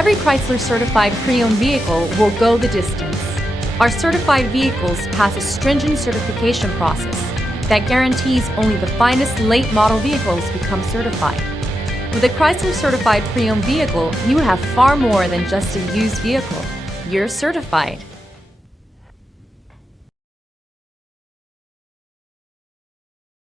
Every Chrysler certified pre-owned vehicle will go the distance. Our certified vehicles pass a stringent certification process that guarantees only the finest late model vehicles become certified. With a Chrysler certified pre-owned vehicle, you have far more than just a used vehicle. You're certified.